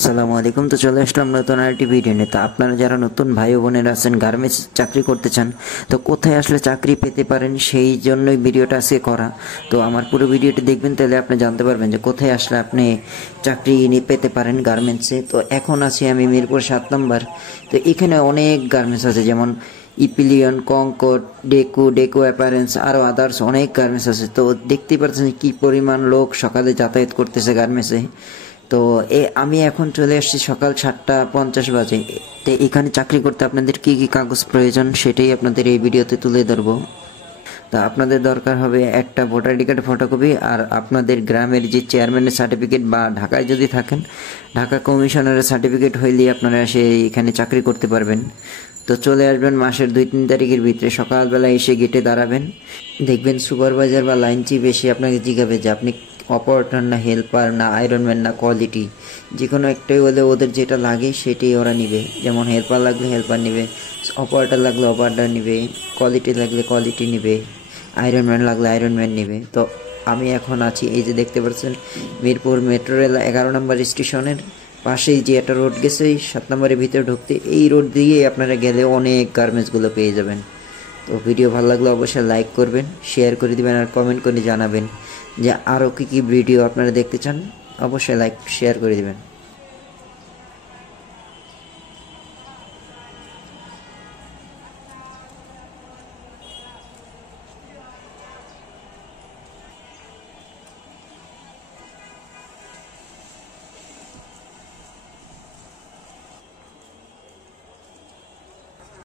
আসসালামু আলাইকুম। তো চলে আসলাম নতুন আরেকটি ভিডিও নিয়ে। তো আপনারা যারা নতুন ভাই ও বোনেরা আছেন, গার্মেন্টস চাকরি করতে চান, তো কোথায় আসলে চাকরি পেতে পারেন সেই জন্যই ভিডিওটা আজকে করা। তো আমার পুরো ভিডিওটি দেখবেন, তাহলে আপনি জানতে পারবেন যে কোথায় আসলে আপনি চাকরি পেতে পারেন গার্মেন্টসে। তো এখন আছি আমি মিরপুর 7 নম্বর। তো এখানে অনেক গার্মেন্টস আছে, যেমন ইপিলিয়ন, কঙ্কর, ডেকো অ্যাপারেন্স, আরও আদার্স অনেক গার্মেন্টস আছে। তো দেখতেই পাচ্ছেন কি পরিমাণ লোক সকালে যাতায়াত করতেছে গার্মেন্টসে। তো আমি এখন চলে আসছি সকাল 7:50 বাজে। তো এখানে চাকরি করতে আপনাদের কি কি কাগজ প্রয়োজন সেটাই আপনাদের এই ভিডিওতে তুলে ধরবো। তা আপনাদের দরকার হবে একটা ভোটার আইডি কার্ড ফটোকপি, আর আপনাদের গ্রামের যে চেয়ারম্যানের সার্টিফিকেট, বা ঢাকায় যদি থাকেন ঢাকা কমিশনারের সার্টিফিকেট হইলেই আপনারা এখানে চাকরি করতে পারবেন। তো চলে আসবেন মাসের 2-3 তারিখের ভিতরে, সকালবেলা এসে গেটে দাঁড়াবেন। দেখবেন সুপারভাইজার বা লাইন চিফ এসে আপনাকে জিজ্ঞাবে যে আপনি অপারেটর না হেল্পার না আয়রনম্যান না কোয়ালিটি, যে কোনো একটাই হলে ওদের যেটা লাগে সেটাই ওরা নিবে। যেমন হেল্পার লাগলে হেল্পার নিবে, অপারেটর লাগলে অপারেটর নিবে, কোয়ালিটি লাগলে কোয়ালিটি নিবে, আয়রনম্যান লাগলে আয়রনম্যান নিবে। তো আমি এখন আছি, এই যে দেখতে পাচ্ছেন, মিরপুর মেট্রো রেল 11 নম্বর স্টেশনের পাশেই যে একটা রোড গেছে, এই 7 নম্বরের ভিতরে ঢুকতে এই রোড দিয়ে আপনারা গেলে অনেক গার্মেন্টসগুলো পেয়ে যাবেন। তো ভিডিও ভালো লাগলে অবশ্যই লাইক করবেন, শেয়ার করে দিবেন, আর কমেন্ট করে জানাবেন যে আরও কী কী ভিডিও আপনারা দেখতে চান। অবশ্যই লাইক শেয়ার করে দিবেন।